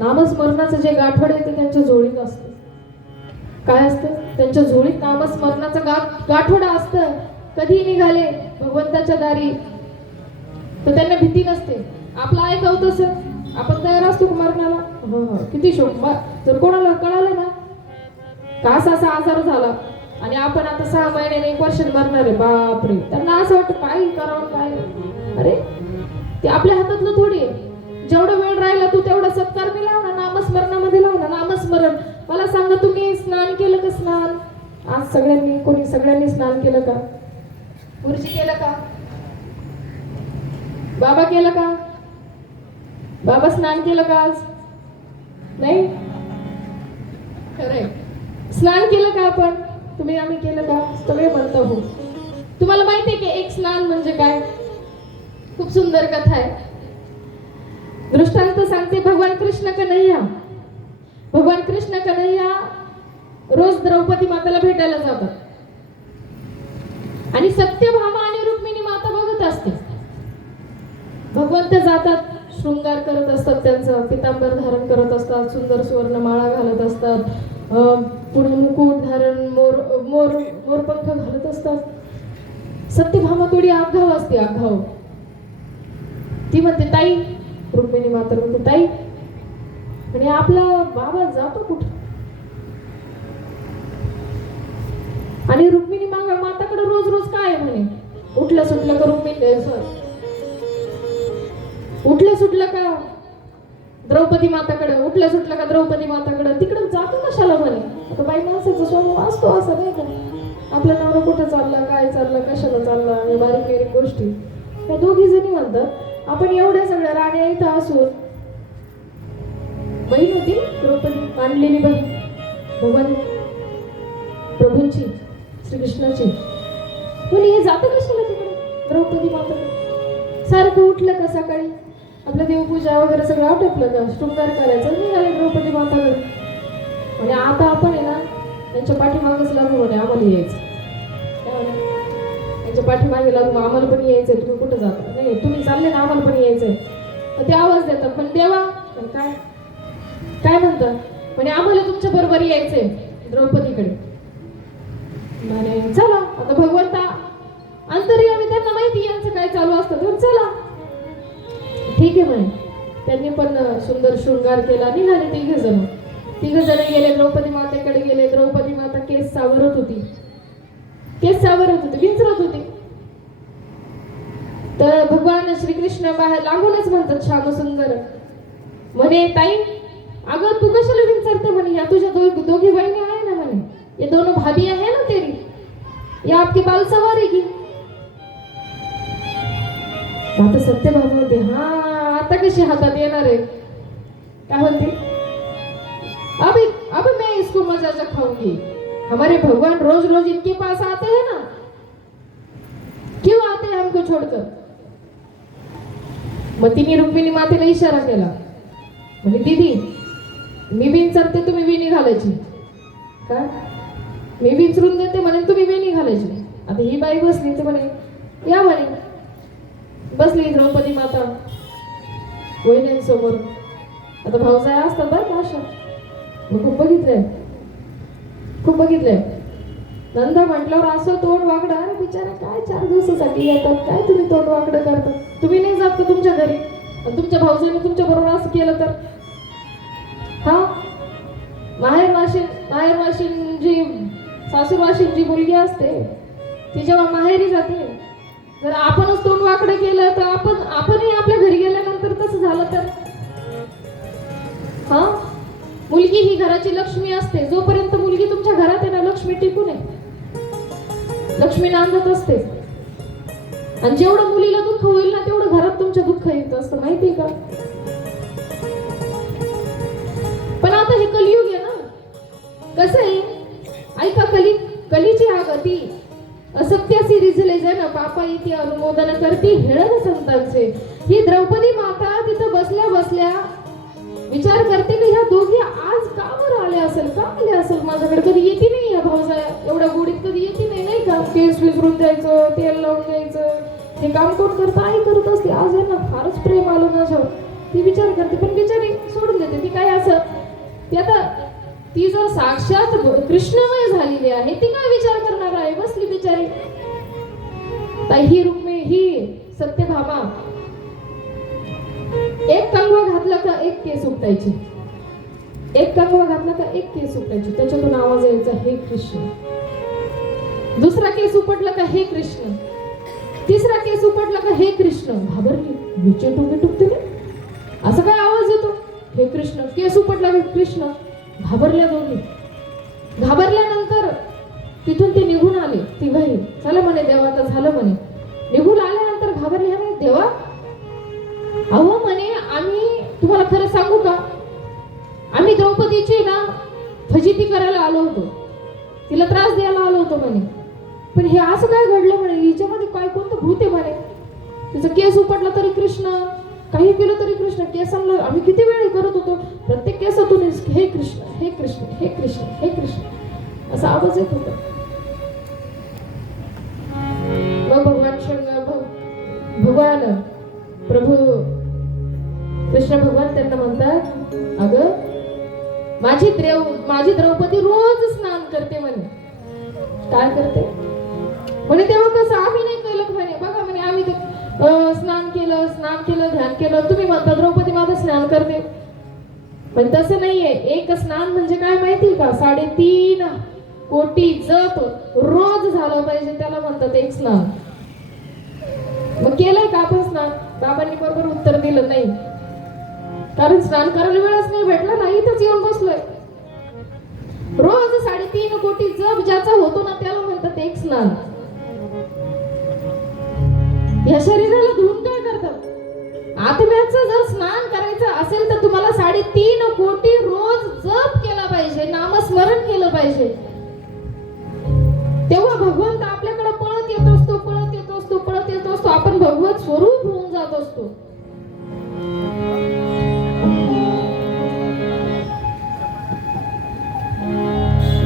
नामस्मरणाचं जे गाठोड आहे ते त्यांच्या जोडीत असतं. काय असतं त्यांच्या झोळीत? नामस्मरणाचं गाठोडं असतं. कधी निघाले भगवंताच्या दारी तर त्यांना भीती नसते. आपलं ऐकाव तसं आपण तयार असतो का मरणाला? हो हो, किती शोक. जर कोणाला कळालं ना का असा आजार झाला आणि आपण आता 6 महिन्याने 1 वर्षाने मरणार आहे, बापरे, त्यांना असं वाटतं काय करावं काय. अरे ते आपल्या हातातलं थोडी आहे. जेवढा वेळ राहिला तू तेवढा सत्कार मी लाव ना, नामस्मरणामध्ये लाव ना. नामस्मरण. मला सांगा, तुम्ही स्नान केलं का? स्नान आज सगळ्यांनी स्नान केलं का? गुरुजी केलं का? बाबा केलं का? बाबा स्नान केलं का आज? नाही. खरंय, स्नान केलं का आपण? तुम्ही आम्ही केलं का? सगळे म्हणतो हो. तुम्हाला माहितीये की एक स्नान म्हणजे काय? खूप सुंदर कथा आहे. दृष्टांत सांगते. भगवान कृष्ण कन्हैया रोज द्रौपदी माताला भेटायला जातात आणि सत्यभामा आणि रुक्मिणी माता बघत असते. भगवंत जातात, शृंगार करत असतात, त्यांचं पितांबर धारण करत असतात, सुंदर सुवर्णमाळा घालत असतात, पुढे मुकुट धारण, मोरपंख घालत असतात. सत्यभामा थोडी आघाव असते, आघाव. ती म्हणते ताई, रुक्मिणी माता म्हणते ताई, आणि आपला बाबा जातो कुठे? आणि रुक्मिणी माताकडे रोज रोज काय म्हणे, उठलं सुटलं का उठलं सुटलं का द्रौपदी माताकडे, उठलं सुटलं का द्रौपदी माताकडे, तिकडे जातो कशाला म्हणे. आता बाई माणसाचा स्वभाव असतो असं नाही का, आपला नवरा कुठं चालला, काय चाललं, कशाला चालला, बारीक बारीक गोष्टी. त्या दोघी जणी म्हणतात आपण एवढ्या सगळ्या राण्या इथं असून, बहीण होती द्रौपदी, मानलेली बहीण भगवान प्रभूंची, श्रीकृष्णाची, कोणी हे जातं कशाला तिकडे द्रौपदी माताकडे? सारखं उठलं का सकाळी आपलं देवपूजा वगैरे सगळं आटोपलं का, शृंगार करायचं, निघाले द्रौपदी माताकडे. म्हणजे आता आपण आहे ना त्यांच्या पाठीमागच लागू म्हणे, आम्हाला यायचं. त्यांच्या पाठीमागे लागू, आम्हाला पण यायचंय, तुम्ही कुठं जाता? नाही, तुम्ही चालले ना, आम्हाला पण यायचंय. ते आवाज देतात, पण देवा काय काय म्हणतात म्हणजे आम्हाला तुमच्या बरोबर यायचंय द्रौपदीकडे. म्हणे चला आता भगवंता अंतर्यामी, त्यांना माहिती यांचं काय चालू असतं, तर चला ठीक आहे म्हणे. त्यांनी पण सुंदर शृंगार केला, निघाले तिघ जण गेले, द्रौपदी मातेकडे गेले. द्रौपदी माता केस सावरत होती, विंचरत होती. तर भगवान श्रीकृष्ण बाहेर लागूनच म्हणतात श्याम सुंदर, म्हणे ताई अगं तू कशाला विंचरते म्हणे, या तुझ्या दोघी बहिणी आहे ना म्हणे, ये दोनों भाभी है ना तेरी, ये आपकी बाल सवारी की. आता सत्यभामा म्हणते हा आता कशी हातात येणार आहे, काय म्हणते, अब मैं इसको मजा खाऊंगी. हमारे भगवान रोज रोज इनके पास आते हैं ना, क्यों आते हैं हमको छोड़कर. मग तिने रुक्मिणी मातेला इशारा केला, म्हणजे दीदी मी विंचरते, तुम्ही वेणी घालायची. काय? मी विंचरून देते म्हणे, तुम्ही वेणी घालायची. आता ही बाई बसली तर म्हणे या म्हणे. बसली द्रौपदी माता वहिन्यांसमोर. आता भाऊजाया असतात बरं का अशा, मग खूप बघितलंय. नंदा म्हटल्यावर असं तोंड वाकडं, अरे बिचारा काय 4 दिवसासाठी येतात, काय तुम्ही तोंड वाकडं करता, तुम्ही नाही जात का तुमच्या घरी, आणि तुमच्या भाऊजाईने तुमच्या बरोबर असं केलं तर. हा माहेर वाशीन जी सासूर वाशीन जी मुलगी असते ती जेव्हा माहेरी जाते, जर आपणच तोंड वाकडं केलं तर आपणही आपल्या घरी गेल्यानंतर तसं झालं तर. हा मुलगी ही घराची लक्ष्मी असते, जोपर्यंत मुलगी तुमच्या घरात आहे ना, लक्ष्मी टिकून आहे, लक्ष्मी नांदत असते. आणि जेवढं मुलीला दुःख होईल ना तेवढं घरात तुमच्या दुःख येत असतं, माहितीये का. पण आता हे कलियुग आहे ना, कसं आहे ऐका, कलीची हा गती असत्यासी रिझले जन पापा इति अनुमोदन करती हेळन संतांचे. ही द्रौपदी माता तिथं बसल्या विचार करते की ह्या दोघी आज का बरं आल्या असेल माझ्याकडे, कधी येते नाही या भाऊजाया, एवढ्या गोडीत कधी येते नाही का. केस विसरून द्यायचं, तेल लावून द्यायचं, हे काम कोण करतं, आई करत असते. आज यांना फारच प्रेम आलं माझ्यावर, ती विचार करते, पण बिचारी सोडून देते. ती काय ती आता ती जर साक्षात कृष्णमय झालेली आहे ती काय विचार करणार आहे? बसली बिचारी. ताई ही रुक्मिणी ही सत्यभामा एक कंगवा घातला का एक केस उपटायची, एक कंगवा घातला का एक केस उपटायची. त्याच्यातून आवाज यायचा हे कृष्ण. दुसरा केस उपटला का हे कृष्ण, तिसरा केस उपटला का हे कृष्ण. घाबरली, विचे टोके टुकते असं काय आवाज येतो? हे कृष्ण. केस उपटला हे कृष्ण. घाबरल्या दोघी. घाबरल्यानंतर तिथून ते निघून आले तिघही. चला म्हणे देवा आता झालं म्हणे. निघून आल्यानंतर घाबरले, म्हणे देवा अहो म्हणे आम्ही तुम्हाला खरं सांगू का, आम्ही द्रौपदीची ना फजिती करायला आलो होतो, तिला त्रास द्यायला आलो होतो म्हणे. पण हे असं काय घडलं म्हणे, हिच्यामध्ये काय कोणतं भूत आहे म्हणे. तिचा केस उपटला तरी कृष्ण, काही केलं तरी कृष्ण. केसांना आम्ही किती वेळ करत होतो, प्रत्येक केसातून हे कृष्ण हे कृष्ण हे कृष्ण हे कृष्ण असा आवाज येत होता. मग भगवान प्रभू कृष्ण भगवान त्यांना म्हणतात, अगं माझी द्रौपदी रोज स्नान करते म्हणे. काय करते म्हणे? तेव्हा कसं आम्ही नाही केलं म्हणे. बघा म्हणे आम्ही स्नान केलं ध्यान केलं. तुम्ही म्हणता द्रौपदी माझं स्नान करते, पण तसं नाहीये. एक स्नान म्हणजे काय माहिती का? 3.5 कोटी जप रोज झालं पाहिजे, त्याला म्हणतात एक स्नान. मग केलंय का आपण स्नान? बाबांनी बरोबर उत्तर दिलं नाही, कारण स्नान करायला वेळच नाही भेटला ना, इथंच येऊन बसलोय. रोज 3.5 कोटी जप ज्याचा होतो ना त्याला म्हणतात एक स्नान. या शरीराला धुवून काय करतात? आत्म्याचं जर स्नान करायचं असेल तर तुम्हाला 3.5 कोटी रोज जप केला पाहिजे, नामस्मरण केलं पाहिजे. तेव्हा भगवंत आपल्याकडे पळत येत असतो, पळत येत असतो, पळत येत असतो. आपण भगवत स्वरूप होऊन जात असतो.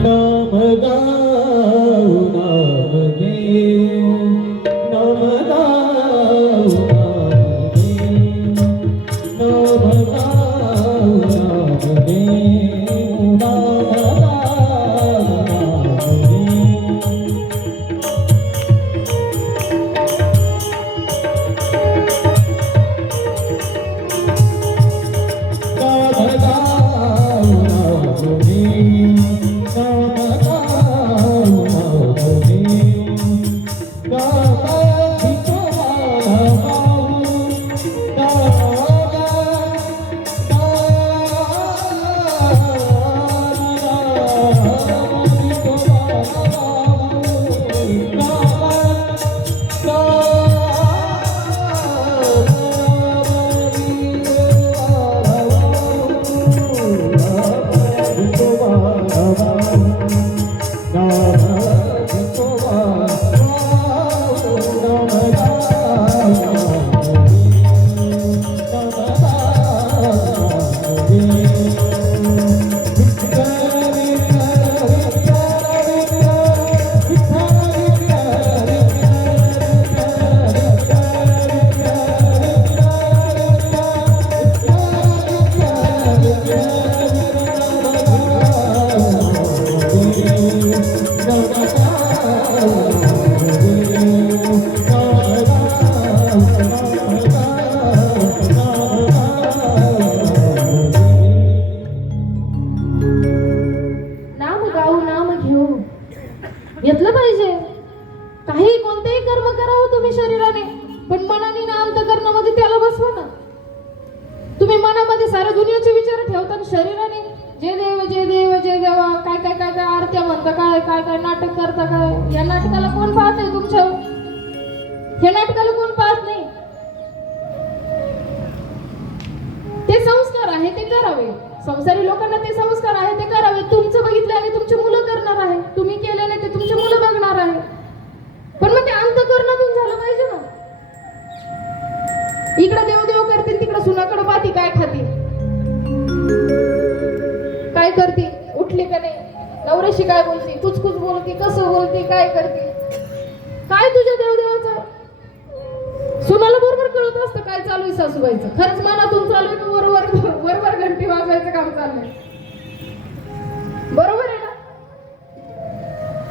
नाम गाऊ नाम घेऊ, नाम गाऊ नाम घेऊ, नाम गाऊ नाम घेऊ, नाम गाऊ नाम घेऊ. नाम गाऊ नाम घेऊ, घेतलं पाहिजे. काही कोणतेही कर्म करावं तुम्ही शरीराने, पण मनाने ना अंतःकरणामध्ये त्याला बसवा ना. तुम्ही मनामध्ये साऱ्या दुनियाचे विचार ठेवता, शरीराने जय देव जय देव जय देवा काय काय काय काय आरत्या म्हणता, काय काय काय नाटक करता. काय या नाटकाला कोण पाहत आहे तुमच्या? हे नाटकाला कोण पाहत नाही. ते संस्कार आहे ते करावे. संसारी लोकांना ते संस्कार आहे ते करावे. तुमचं बघितलं आणि तुमची मुलं करणार आहे, तुम्ही केलेले ते तुमची मुलं बघणार आहे. पण मग ते अंतःकरणातून झालं पाहिजे ना. इकडे देवदेव करते, तिकडे सुनाकडे पाहती काय खाती, काय करते, उठली का नाही, नवऱ्याशी काय बोलती, कुचकुच बोलती, कसं बोलती, काय करते, काय तुझ्या देवदेवाचं? सुनाला बरोबर कळत असतं काय चालू आहे सासूबाईचं. खरंच मनातून चालू आहे का वरवर घंटी वाजवायचं काम चाललंय?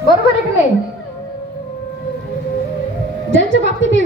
बरोबर आहे की नाही? ज्यांच्या बाबतीत हे